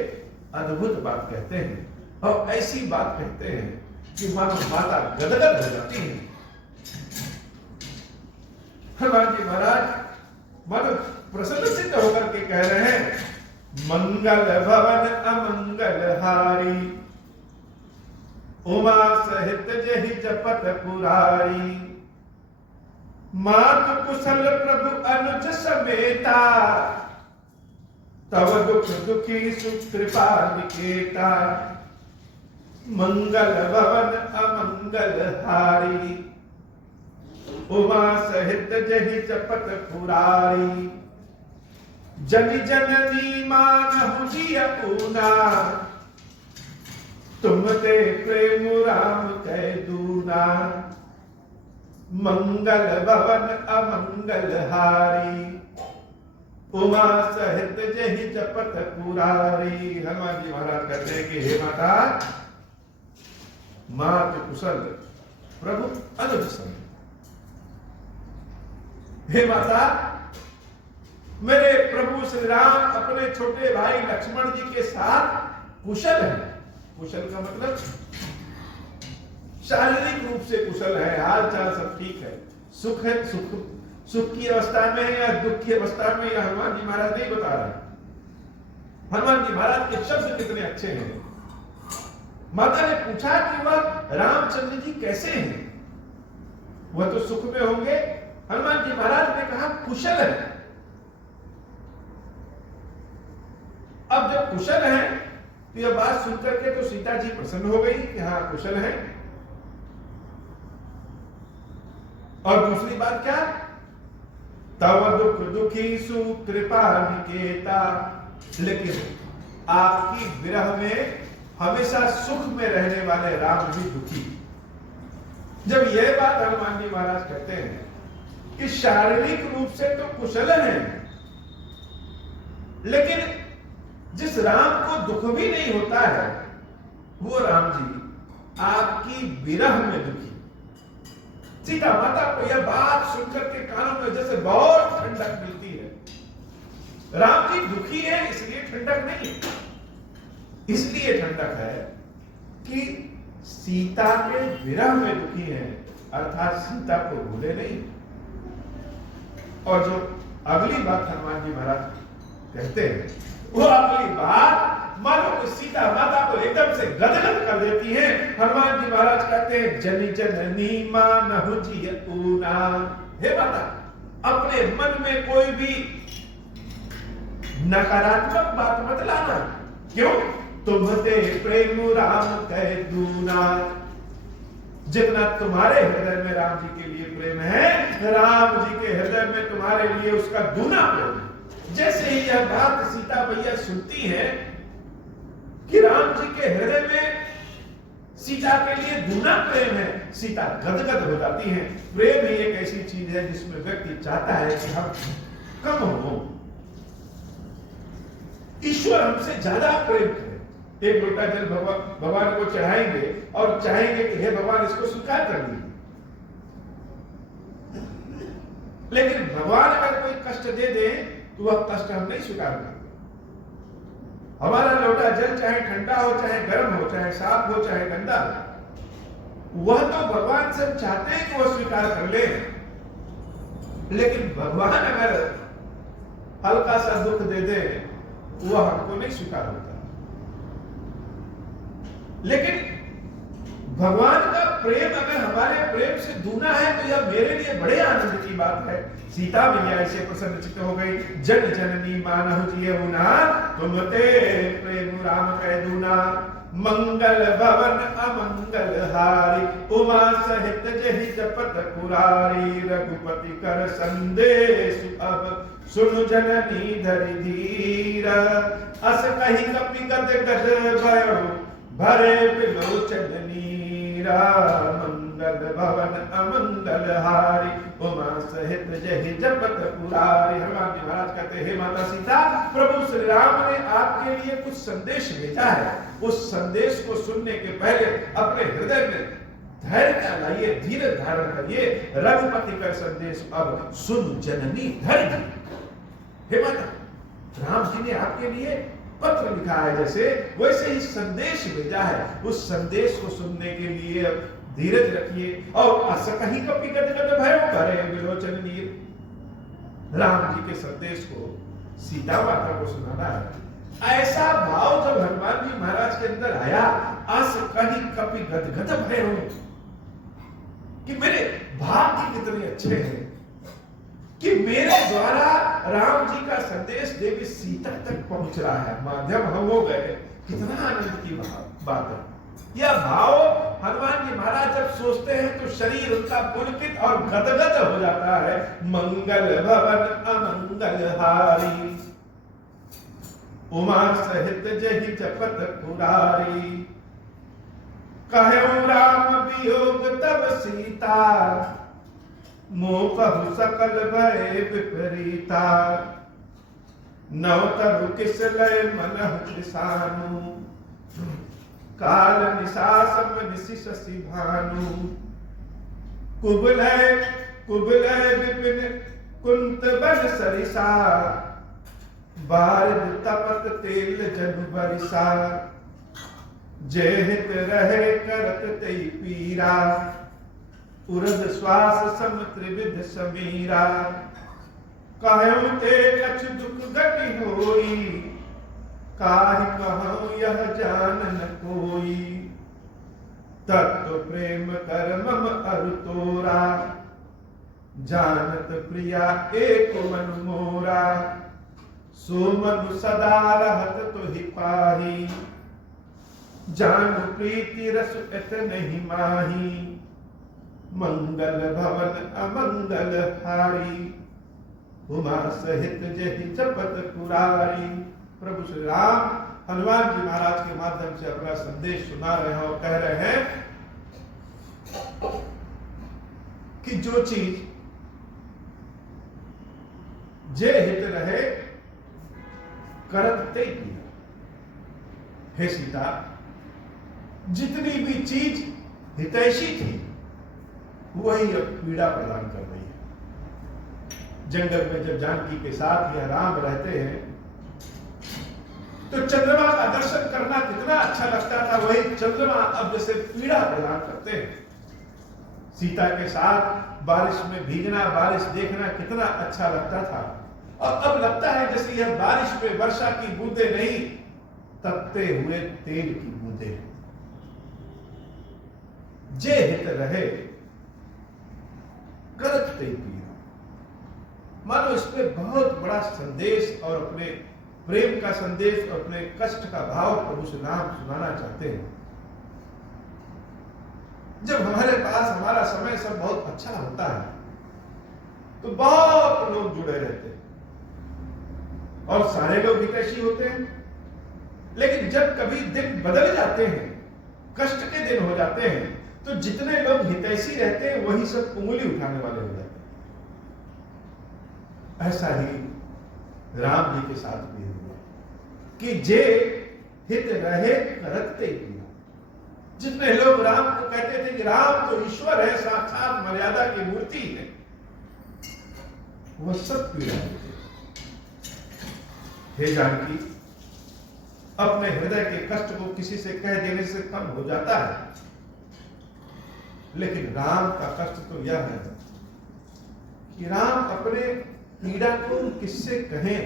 अद्भुत बात कहते हैं। और ऐसी बात कहते हैं कि मानो माता गदगद हो जाती है। हनुमान जी महाराज मानो प्रसन्न चित्त होकर के कह रहे हैं, मंगल भवन अमंगल हारी, उमा सहित जहि जपत पुरारी। मातु कुशल प्रभु अनुज समेता, तव दुख दुखी सुकृपा निकेता। मंगल भवन अमंगल हारी, उमा सहित जहि जपत पुरारी। जनि जननी मानहु जिय पूना, तुम ते प्रेम राम कह दूना। मंगल भवन अमंगल हारी, उमा सहित जहि जपत पुरारी। हनुमान जी महाराज कहते हैं कि हे माता, मातु कुशल प्रभु अनुज समेत। हे माता, मेरे प्रभु श्री राम अपने छोटे भाई लक्ष्मण जी के साथ कुशल है। कुशल का मतलब शारीरिक रूप से कुशल है, हाल चाल सब ठीक है, सुख है, सुख की अवस्था में है या दुख की अवस्था में, या हनुमान जी महाराज नहीं बता रहे। हनुमान जी महाराज के शब्द कितने अच्छे हैं। माता ने पूछा कि वह रामचंद्र जी कैसे हैं? वह तो सुख में होंगे। हनुमान जी महाराज ने कहा कुशल है। अब जब कुशल है तो यह बात सुनकर के तो सीता जी प्रसन्न हो गई कि हाँ कुशल है। और दूसरी बात क्या? तव दुख दुखी सुकृपा निकेता। लेकिन आपकी विरह में हमेशा सुख में रहने वाले राम भी दुखी। जब यह बात हनुमान जी महाराज कहते हैं कि शारीरिक रूप से तो कुशल है, लेकिन जिस राम को दुख भी नहीं होता है, वो राम जी आपकी विरह में दुखी। सीता माता को यह बात सुनकर के कानों में जैसे बहुत ठंडक मिलती है। राम जी दुखी है इसलिए ठंडक नहीं, इसलिए ठंडक है कि सीता के विरह में दुखी है, अर्थात सीता को भूले नहीं। और जो अगली बात हनुमान जी महाराज कहते हैं, वो अगली बात मानो कि सीता माता को एकदम से गदगद कर देती है। हनुमान जी महाराज कहते हैं, जनि जननी मानहु जिय पूना। हे माता, अपने मन में कोई भी नकारात्मक बात मत लाना। क्यों? तुम्हते प्रेम राम कह दूना। जितना तुम्हारे हृदय में राम जी के लिए प्रेम है, राम जी के हृदय में तुम्हारे लिए उसका दूना प्रेम है। जैसे ही यह बात सीता मैया सुनती है कि राम जी के हृदय में सीता के लिए दूना प्रेम है, सीता गदगद हो जाती है। प्रेम ही एक ऐसी चीज है जिसमें व्यक्ति चाहता है कि हम कम हो, ईश्वर हमसे ज्यादा प्रेम करे। एक लोटा जल भगवान को चढ़ाएंगे और चाहेंगे कि हे भगवान इसको स्वीकार कर लीजिए, लेकिन भगवान अगर कोई कष्ट दे दे तो वह कष्ट हम नहीं स्वीकार करते। हमारा लोटा जल चाहे ठंडा हो, चाहे गर्म हो, चाहे साफ हो, चाहे गंदा हो, वह तो भगवान से चाहते हैं कि वह स्वीकार कर ले, लेकिन भगवान अगर हल्का सा दुख दे दे वह हमको नहीं स्वीकार होता। लेकिन भगवान का प्रेम अगर हमारे प्रेम से दूना है तो यह मेरे लिए बड़े आनंद की बात है। सीता मैया ऐसे प्रसन्नचित्त हो गई। जन जननी मानहु जियहुना, तुम ते प्रेम राम कह दूना। मंगल भवन अमंगल हारी, उमा सहित जहि जपत पुरारी। रघुपति कर संदेश अब सुन जननी धरि धीर। अस कहि कपि गद गद भयो, भरे बिलोचन नीरा। मंगल भवन अमंगल हारी, उमा सहित जहि जपत पुरारी। हनुमान जी महाराज कहते हैं, हे माता सीता, प्रभु श्री राम ने आपके लिए कुछ संदेश भेजा है। उस संदेश को सुनने के पहले अपने हृदय में धैर्य लाइए, धीरज धारण करिए। रघुपति का संदेश अब सुन जननी धैर्य। हे माता, राम जी ने आपके लिए पत्र लिखा है, जैसे वैसे ही संदेश भेजा है। उस संदेश को सुनने के लिए धीरज रखिए। और अस कहीं कपि गद गद भयो, भरे बिलोचन नीर। राम जी के संदेश को सीता माता को सुनाना है। ऐसा भाव जब हनुमान जी महाराज के अंदर आया, अस कहीं कपि गद गद भयो, कि मेरे भाग्य कितने अच्छे हैं कि मेरे द्वारा राम जी का संदेश देवी सीता तक पहुंच रहा है, माध्यम हम हो गए। कितना आनंद की बात है। यह भाव हनुमान जी महाराज जब सोचते हैं तो शरीर उनका पुलकित और गदगद हो जाता है। मंगल भवन अमंगल हारी, उमा सहित जहि जपत पुरारी। कहु राम वियोग तब सीता, मोह सकल भय विपरीता। नवतरु किस लय मनहु कृसानु, काल निशासम निशि शशि भानु। कुबलय विपिन कुंत बन सरिसा, बारिद तपत तेल जनु बरिसा। जेहित रहे करत तेई पीरा, उरद श्वास सम त्रिविध समीरा। कहूं ते कछ दुख गति होई, काहि कहूं यह जानन कोई। तत्व प्रेम कर मम अरु तोरा, जानत प्रिया एक मन मोरा। सो मनु सदा रहत तुहि पाही, जान प्रीति रस इत नहीं माही। मंगल भवन अमंगल हारी, उमा सहित जहि जपत पुरारी। प्रभु श्री राम हनुमान जी महाराज के माध्यम से अपना संदेश सुना रहे हैं और कह रहे हैं कि जो चीज जे हित रहे करत ते पीरा। हे सीता, जितनी भी चीज हितैषी थी वही अब पीड़ा प्रदान कर रही है। जंगल में जब जानकी के साथ या राम रहते हैं तो चंद्रमा का दर्शन करना कितना अच्छा लगता था, वही चंद्रमा अब जैसे पीड़ा प्रदान करते हैं। सीता के साथ बारिश में भीगना, बारिश देखना कितना अच्छा लगता था, और अब लगता है जैसे यह बारिश में वर्षा की बूंदे नहीं, तपते हुए तेल की बूंदे। जे हित रहे करत ते पीरा। मानो इसमें बहुत बड़ा संदेश और अपने प्रेम का संदेश और अपने कष्ट का भाव प्रभु श्री राम सुनाना चाहते हैं। जब हमारे पास हमारा समय सब बहुत अच्छा होता है तो बहुत लोग जुड़े रहते हैं और सारे लोग हितैषी होते हैं। लेकिन जब कभी दिन बदल जाते हैं, कष्ट के दिन हो जाते हैं, तो जितने लोग हितैषी रहते हैं वही सब उंगली उठाने वाले हो जाते हैं। ऐसा ही राम जी के साथ भी हुआ कि जे हित रहे करते किया। जितने लोग राम को कहते थे कि राम तो ईश्वर है, साक्षात मर्यादा की मूर्ति है, वह सब पी रहे थे। हे जानकी, अपने हृदय के कष्ट को किसी से कह देने से कम हो जाता है, लेकिन राम का कष्ट तो यह है कि राम अपने पीड़ा को किससे कहें।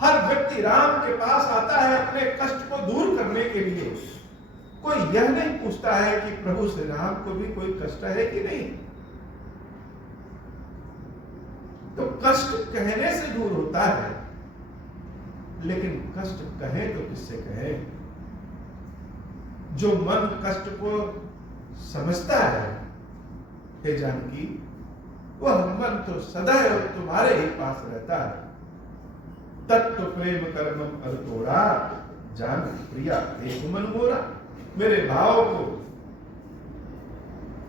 हर व्यक्ति राम के पास आता है अपने कष्ट को दूर करने के लिए। कोई यह नहीं पूछता है कि प्रभु श्री राम को भी कोई कष्ट है कि नहीं। तो कष्ट कहने से दूर होता है, लेकिन कष्ट कहें तो किससे कहें। जो मन कष्ट को समझता है, हे जानकी, वह मन तो सदैव तुम्हारे ही पास रहता है। तत्व प्रेम कर्मम अरतोड़ा, जान प्रिया एक मन मोरा। मेरे भाव को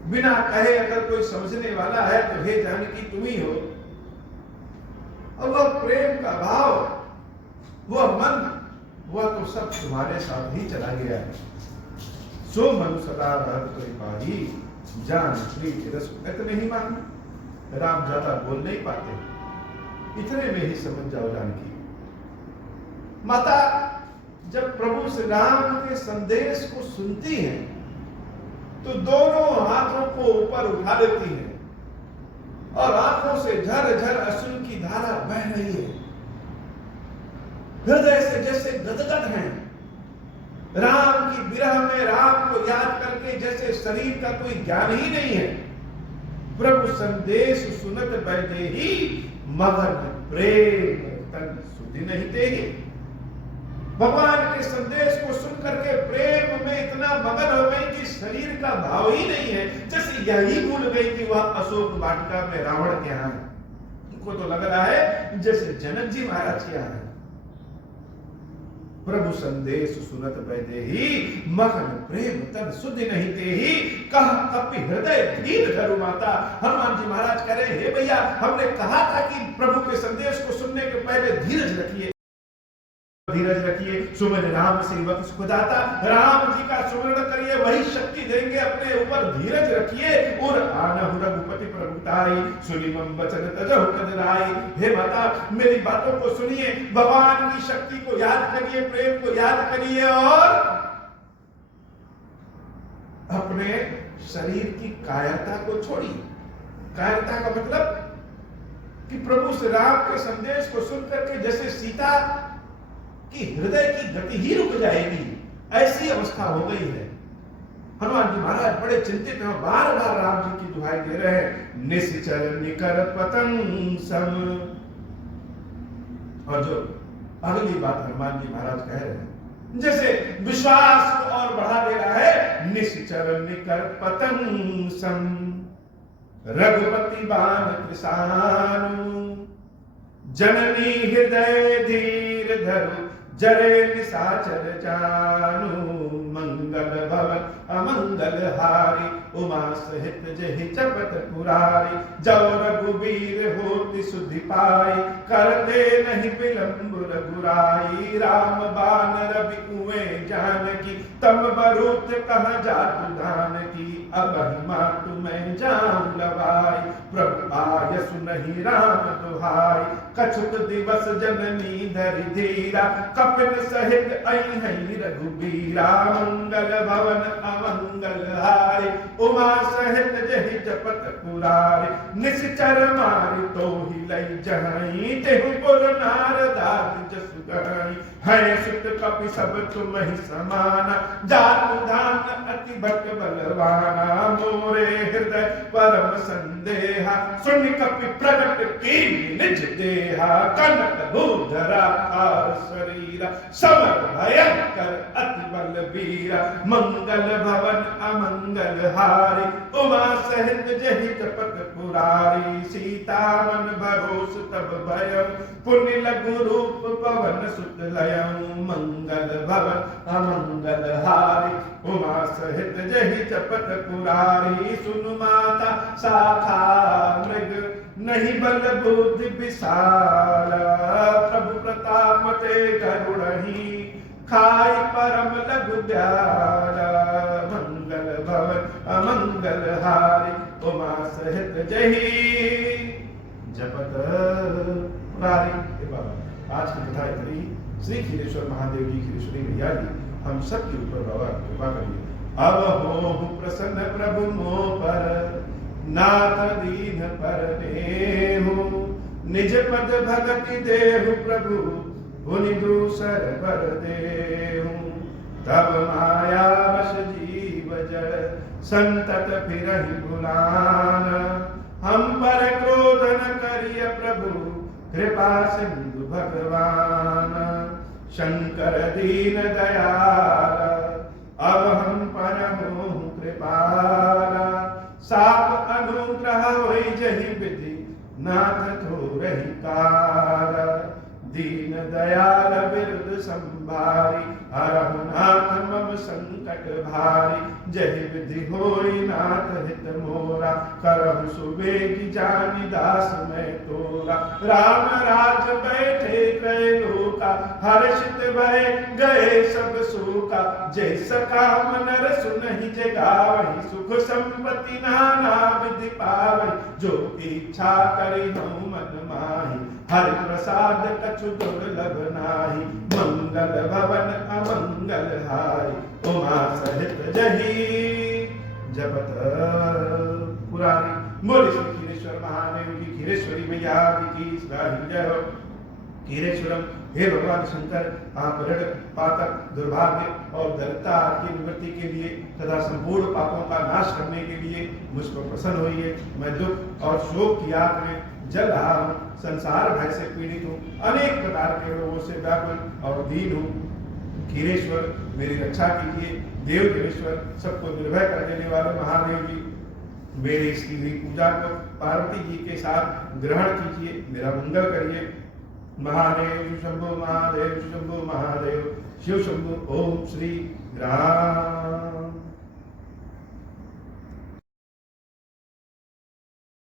बिना कहे अगर कोई समझने वाला है तो हे जानकी तुम ही हो। और वह प्रेम का भाव, वह मन, वह तो सब तुम्हारे साथ ही चला गया है। सो मनु सदा रहत कोई पाही, जान प्रीति रस इतने ही मान। राम ज्यादा बोल नहीं पाते, इतने में ही समझ जाओ जानकी। माता जब प्रभु श्री राम के संदेश को सुनती हैं तो दोनों हाथों को ऊपर उठा लेती हैं और आंखों से झरझर अश्रु की धारा बह रही है। हृदय से जैसे गदगद हैं। राम की विरह में राम को याद करके जैसे शरीर का कोई ज्ञान ही नहीं है। प्रभु संदेश सुनत बैठे ही मगन प्रेम तन सुधि नहीं देगी। भगवान के संदेश को सुन करके प्रेम में इतना मगन हो गई कि शरीर का भाव ही नहीं है। जैसे यही भूल गई कि वह अशोक वाटिका में रावण के यहाँ है। उनको तो लग रहा है जैसे जनक जी महाराज के यहाँ है। प्रभु संदेश सुनत बैठे ही मगन प्रेम तन सुधि नहीं ते ही, कह कपि हृदय धीर धरु माता। हनुमान जी महाराज कह रहे, हे भैया, हमने कहा था कि प्रभु के संदेश को सुनने के पहले धीरज रखिए, धीरज रखिए। सुमन राम सेवक सुखदाता, राम जी का सुमरण करिए, वही शक्ति देंगे। अपने ऊपर धीरज रखिए। और आनहु रघुपति प्रभुताई, सुनि मम वचन तजहु कदराई। हे माता, मेरी बातों को सुनिए, भगवान की शक्ति को याद करिए, प्रेम को याद करिए और अपने शरीर की कायरता को छोड़िए। कायरता का मतलब कि प्रभु श्री राम के संदेश को सुनकर के जैसे सीता कि हृदय की गति ही रुक जाएगी, ऐसी अवस्था हो गई है। हनुमान जी महाराज बड़े चिंतित हैं, बार बार राम जी की दुहाई दे रहे हैं, निश्चर निकर पतंग सम। और जो अगली बात हनुमान जी महाराज कह रहे हैं, जैसे विश्वास को और बढ़ा दे रहा है, निश्चर निकर पतंग सम, रघुपति बाण कृषानु, जननी हृदय धीर धरु, जरे निशाचर जानू, मंगल भवन अमंगल हारी, उमा सहित जहि चपत पुरारी, जौ रघुबीर होति सुधि पाई, करते नहीं विलंब रघुराई, राम बान रवि कुएं जानकी, तम बरूथ कहाँ जातु धान की, अब मातु मैं जाऊं लवाई, प्रभु आय सुनहि राम दुहाई, कछुत दिवस जननी धरि धीरा, कपिन सहित अइहै रघुबीरा, मंगल भवन अमंगल हारी, उमा सहित जहि जपत पुरारी, निश्चर मारि तोहि लई जहाई, तेहु पुर नारदाद जसु गहाई, है सुत कपि सब तुमहि समाना, जातु धान अति भट बलवाना, मोरे हृदय परम संदेहा, सुनि कपि प्रगट कीन निज देहा, कनक भूधरा आर शरीरा, समर भयंकर अति बलबीरा, मंगल भवन अमंगल हारी, उमा सहित जहि जपत पुरारी, सीता मन भरोस तब भयं, पुण्य लघु रूप पवन सुत लयं, मंगल भवन अमंगल हारी, उमा सहित जहि जपत पुरारी, सुन माता शाखा मृग नहीं बल बुद्धि विशाला, प्रभु प्रताप ते करुणहि, खाई परम लघु दयाला, मंगल भवन अमंगल हारी, उमा सहित जहि जपत पुरारी। आज की कथा इतनी। श्री खीरेश्वर महादेव जी, खीरेश्वरी मैया जी हम सब के ऊपर बाबा कृपा करिए। अब हो प्रसन्न प्रभु मोह पर, नाथ दीन पर नेहु, निज पद भगति देहु प्रभु, पुनि दूसर बर देहु, तब माया वश जीव जड़, संतत फिरहि भुलान, हम पर क्रोध न करिय प्रभु, कृपा सिंधु भगवान, शंकर दीन दयाल, अब हम पर हो कृपाला, साप अनुग्रह होई जहि विधि, नाथ थोरहि काल, दीन दयाल बिरद संभारी, हरहु नाथ मम संकट भारी, जहि विधि होई नाथ हित मोरा, करहु सुबेगी जानि दास मैं तोरा, राम राज बैठे कै लोका, हर्षित भय गए सब शोका, जैसा काम नर सुनहि जगावहि, सुख संपत्ति नाना विधि पावहि, जो इच्छा करि हूँ मन माहि, हरि प्रसाद कछु दुर्लभ नाही, मंगल भवन अमंगल हारी, उमा सहित जहि जपत पुरारी। बोले श्री खीरेश्वर महादेव की, खीरेश्वरी मैया की जय हो। खीरेश्वरम, हे भगवान शंकर, आप ऋण पातक दुर्भाग्य और दरिद्रता की निवृत्ति के लिए तथा संपूर्ण पापों का नाश करने के लिए मुझ पर प्रसन्न होइए। मैं दुख और शोक की आग में जल रहा हूँ, संसार भय से पीड़ित हूँ, अनेक प्रकार के रोगों से व्याकुल और दीन हूँ। खीरेश्वर मेरी रक्षा कीजिए। देव देवेश्वर, सबको निर्भय कर देने वाले महादेव जी, मेरी इसकी हुई पूजा को पार्वती जी के साथ ग्रहण कीजिए, मेरा मंगल करिए। महादेव शंभो महादेव, शंभो महादेव, शिव शंभो। ओम श्री राम।